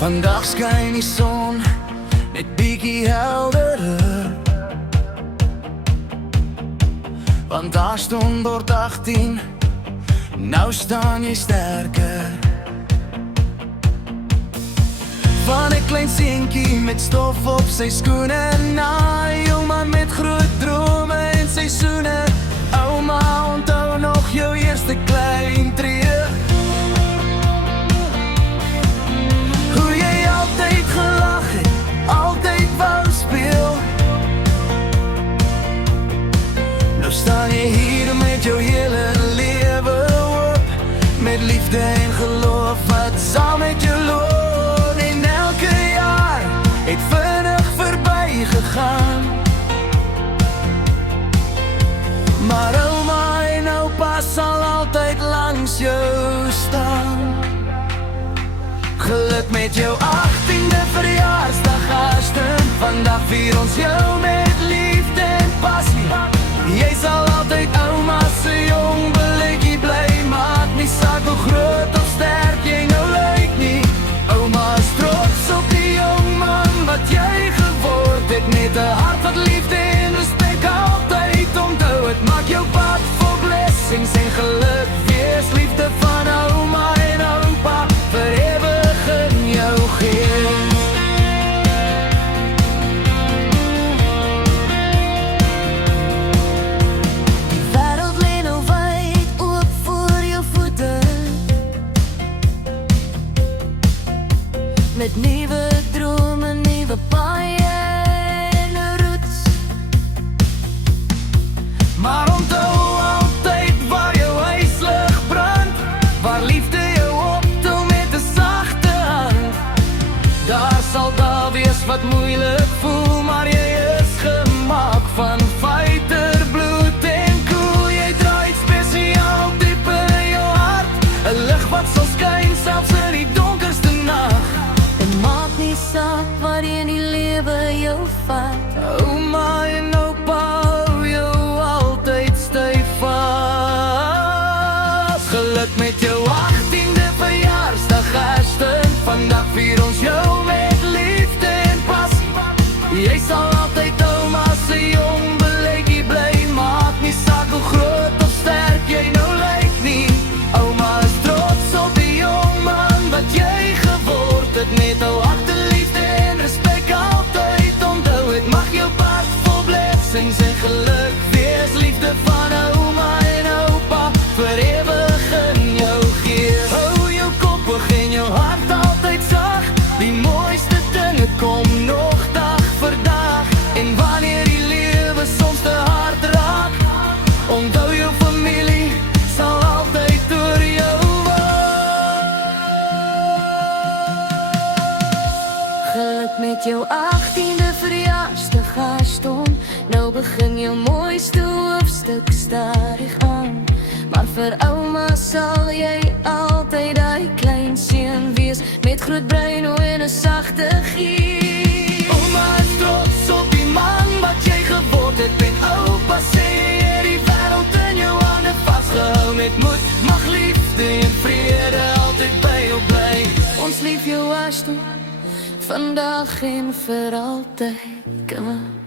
Vandag skyn die son net bietjie helderder, want daar stond door 18, nou staan jy sterker. Van 'n klein seentjie met stof op sy skoene, na 'n jong man met groot drome en seisoene. Ouma, onthou nog jou eerste klein tree, hoe jy altyd gelag het, altyd wou speel. Nou staan jy hier met jou hele lewe oop, met liefde en geloof wat saam met jou loop. En elke jaar het vinnig verby gegaan, maar ouma en oupa sal altyd langs jou staan. Geluk met jou 18de verjaarsdag, gasten. Vandag vier ons jou met liefde en passie. Jy sal altyd ouma se jong beletjie bly. Maak nie saak hoe groot of sterk jy nou lyk nie. Ouma is trots op die jong man wat jy geword het, met 'n hart wat liefde en respek altyd onthou. Het maak jou pad vol blessings en geluk wees. Liefde van ouma en oupa vir ewig in jou gees. Die wêreld lê nou wyd oop voor jou voete, met nuwe drome, nuwe paaie en roots. Maar onthou altyd waar jou huislig brand, waar liefde jou optel met 'n sagte hand. Daar sal daar wees wat moeilik voel, maar jy is gemaak van fighterbloed en koel. Jy dra iets spesiaal diep in jou hart, 'n lig wat sal skyn selfs in die donkerste nag. En maak nie saak waar in die lewe jou vat, ouma en oupa hou jou altyd styf vas. Geluk met jou 18de verjaarsdag, gasten. Vandag vier ons jou met liefde en passie. Jy sal altyd ouma se jong beletjie bly. Maak nie saak hoe groot of sterk jy nou lyk nie. Ouma is trots op die jong man wat jy geword het, met 'n harte liefde en respek altyd onthou. Het mag jou pad vol blessings en geluk wees. Liefde van ouma en oupa vir ewig in jou gees. Hou jou kop hoog en jou hart altyd sag, die mooiste dinge kom nog dag vir dag. En wanneer die lewe soms te hard raak, onthou jou familie sal altyd oor jou waak. Geluk met jou 18de verjaarsdag, gaston. Nou begin jou mooiste hoofstuk stadig aan, maar vir ouma sal jy altyd daai klein seun wees, met groot brein en 'n sagte gees. Ouma is trots op die man wat jy geword het, en oupa sê jy het die wêreld in jou hande vasgehou. Met moed mag liefde en vrede altyd by jou bly. Ons lief jou, Ashton, vandag en vir altyd. Come on.